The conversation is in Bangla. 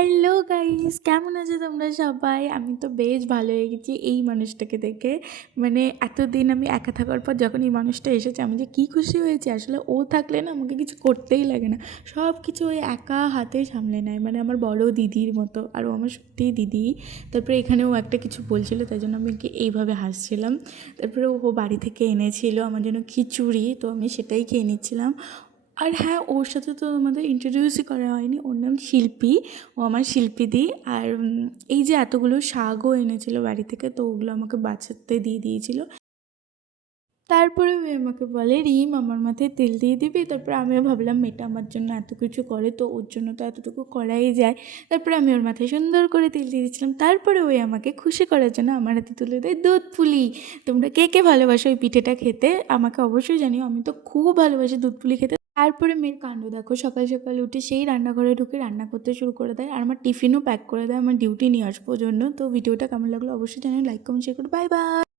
হ্যালো গাইস, কেমন আছো তোমরা সবাই? আমি তো বেশ ভালো হয়ে গেছি এই মানুষটাকে দেখে। মানে এতদিন আমি একা থাকার পর যখন এই মানুষটা এসেছে আমি যে কী খুশি হয়েছি। আসলে ও থাকলে না আমাকে কিছু করতেই লাগে না, সব কিছু ওই একা হাতে সামলে নেয়। মানে আমার বড় দিদির মতো, আর ও আমার সত্যিই দিদি। তারপরে এখানেও একটা কিছু বলছিল, তাই জন্য আমি এইভাবে হাসছিলাম। তারপরে ও বাড়ি থেকে এনেছিল আমার জন্য খিচুড়ি, তো আমি সেটাই খেয়ে নিচ্ছিলাম। আর হ্যাঁ, ওর সাথে তো আমাদের ইন্ট্রোডিউসই করা হয়নি, ওর নাম শিল্পী। ও আমার শিল্পীদি। আর এই যে এতগুলো শাকও এনেছিল বাড়ি থেকে, তো ওগুলো আমাকে বাঁচাতে দিয়ে দিয়েছিল। তারপরে ও আমাকে বলে, রিম আমার মাথায় তেল দিয়ে দিবি? তারপরে আমিও ভাবলাম মেয়েটা আমার জন্য এত কিছু করে, তো ওর জন্য তো এতটুকু করাই যায়। তারপরে আমি ওর মাথায় সুন্দর করে তেল দিয়ে দিচ্ছিলাম। তারপরে ওই আমাকে খুশি করার জন্য আমার হাতে তুলে দেয় দুধ পুলি। তোমরা কে কে ভালোবাসো ওই পিঠেটা খেতে আমাকে অবশ্যই জানিও, আমি তো খুব ভালোবাসি দুধ পুলি খেতে। তারপরে মেয়ের কাণ্ড দেখো, সকাল সকাল উঠে সেই রান্নাঘরে ঢুকে রান্না করতে শুরু করে দেয়, আর আমার টিফিনও প্যাক করে দেয় আমার ডিউটি নিয়ে আসবো জন্য। তো ভিডিওটা কেমন লাগলো অবশ্যই জানিও, লাইক কমেন্ট শেয়ার করো। Bye bye.